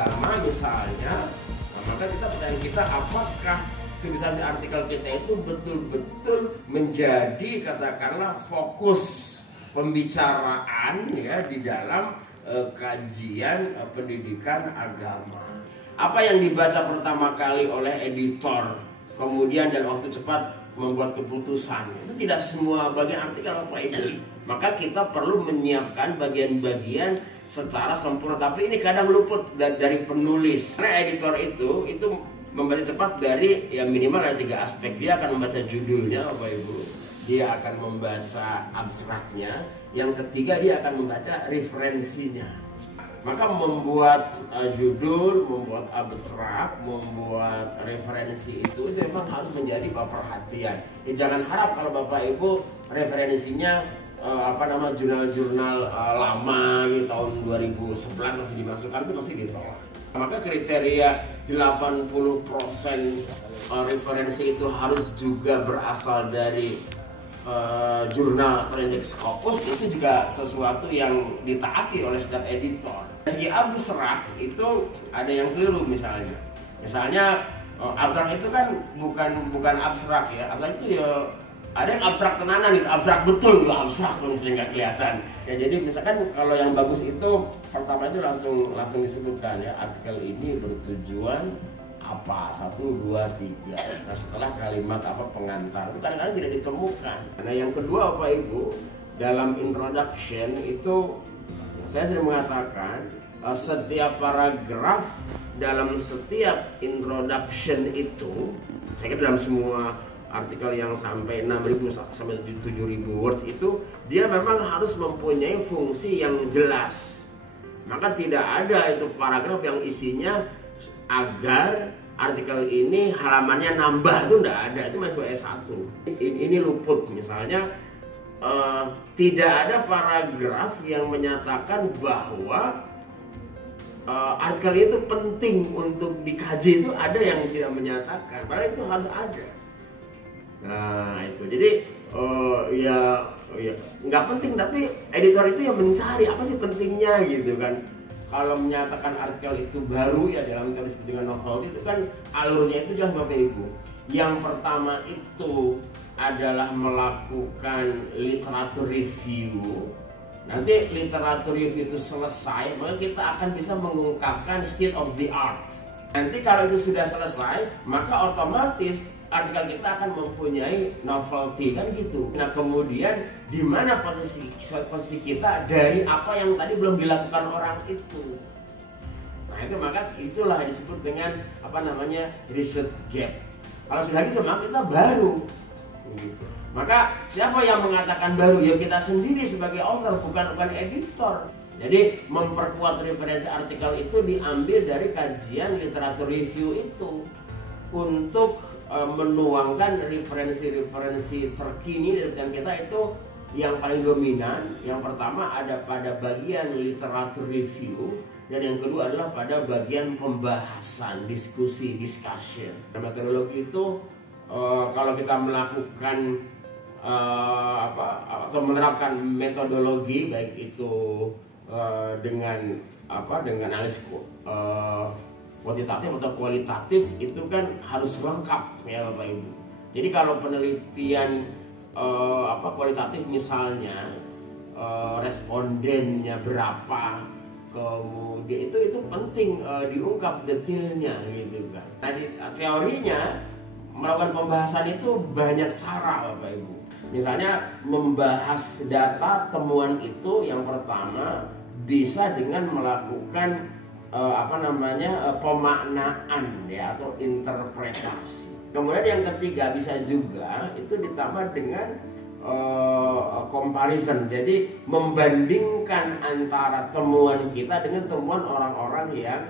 agama misalnya, nah, maka kita pertanyaan kita apakah substansi artikel kita itu betul-betul menjadi katakanlah fokus pembicaraan ya di dalam kajian pendidikan agama. Apa yang dibaca pertama kali oleh editor, kemudian dalam waktu cepat membuat keputusan, itu tidak semua bagian artikel Bapak Ibu. Maka kita perlu menyiapkan bagian-bagian secara sempurna. Tapi ini kadang luput dari penulis. Karena editor itu membaca cepat dari ya minimal ada 3 aspek. Dia akan membaca judulnya Bapak Ibu, dia akan membaca abstraknya, yang ketiga dia akan membaca referensinya. Maka membuat judul, membuat abstrak, membuat referensi itu memang harus menjadi perhatian. Jangan harap kalau Bapak Ibu referensinya jurnal-jurnal lama gitu, tahun 2011 masih dimasukkan, itu masih ditolak. Maka kriteria 80% referensi itu harus juga berasal dari jurnal atau indeks Scopus, itu juga sesuatu yang ditaati oleh setiap editor. Segi abstrak itu ada yang keliru misalnya. Abstrak itu kan bukan abstrak ya. Abstrak itu ya ada yang abstrak tenanan gitu, abstrak betul gitu, abstrak misalnya nggak kelihatan. Ya jadi misalkan kalau yang bagus itu pertama itu langsung disebutkan ya, artikel ini bertujuan apa, 1, 2, 3. Nah setelah kalimat pengantar itu kadang-kadang tidak ditemukan. Nah yang kedua Bapak Ibu, dalam introduction itu saya sudah mengatakan setiap paragraf dalam setiap introduction itu, saya kira dalam semua artikel yang sampai 6.000 sampai 7.000 words itu dia memang harus mempunyai fungsi yang jelas. Maka tidak ada itu paragraf yang isinya agar artikel ini halamannya nambah, itu enggak ada, itu masuk S1. Ini luput. Misalnya tidak ada paragraf yang menyatakan bahwa artikel itu penting untuk dikaji, itu ada yang tidak menyatakan, padahal itu harus ada. Nah itu jadi ya nggak penting, tapi editor itu yang mencari apa sih pentingnya gitu kan. Kalau menyatakan artikel itu baru ya dalam kali disebut dengan novel itu kan alurnya itu jelas Bapak Ibu. Yang pertama itu adalah melakukan literatur review. Nanti literatur review itu selesai, maka kita akan bisa mengungkapkan state of the art. Nanti kalau itu sudah selesai, maka otomatis artikel kita akan mempunyai novelty kan gitu. Nah kemudian di mana posisi kita dari apa yang tadi belum dilakukan orang itu. Nah itu maka itulah disebut dengan research gap. Kalau sudah gitu maka kita baru. Gitu. Maka siapa yang mengatakan baru? Ya kita sendiri sebagai author, bukan editor. Jadi memperkuat referensi artikel itu diambil dari kajian literatur review itu untuk menuangkan referensi-referensi terkini dan kita itu yang paling dominan. Yang pertama ada pada bagian literatur review dan yang kedua adalah pada bagian pembahasan, discussion. Metodologi itu kalau kita melakukan atau menerapkan metodologi baik itu dengan analisis kuantitatif atau kualitatif itu kan harus lengkap ya Bapak Ibu. Jadi kalau penelitian kualitatif misalnya respondennya berapa, kemudian itu penting diungkap detailnya gitu kan. Tadi teorinya melakukan pembahasan itu banyak cara Bapak Ibu. Misalnya membahas data temuan itu yang pertama bisa dengan melakukan pemaknaan ya atau interpretasi. Kemudian yang ketiga bisa juga itu ditambah dengan comparison. Jadi membandingkan antara temuan kita dengan temuan orang-orang yang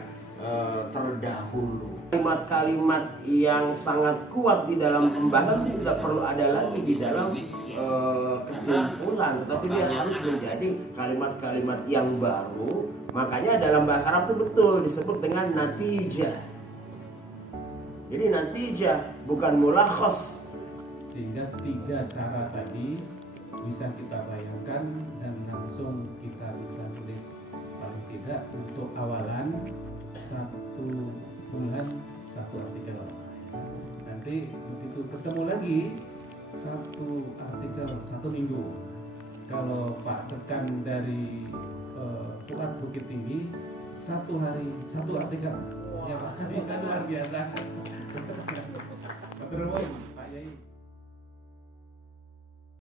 terdahulu. Kalimat-kalimat yang sangat kuat di dalam pembahasan itu tidak perlu ada lagi di dalam kesimpulan, tapi dia harus menjadi kalimat-kalimat yang baru. Makanya dalam bahasa Arab itu betul disebut dengan natijah. Jadi natijah bukan mulakhas. Sehingga 3 cara tadi bisa kita bayangkan dan langsung kita bisa tulis. Paling tidak untuk awalan 1 hari satu artikel 1 minggu. Kalau Pak rekan dari Fuad Bukit Tinggi 1 hari 1 artikel. Ya Pak, ini kan luar biasa. Betul.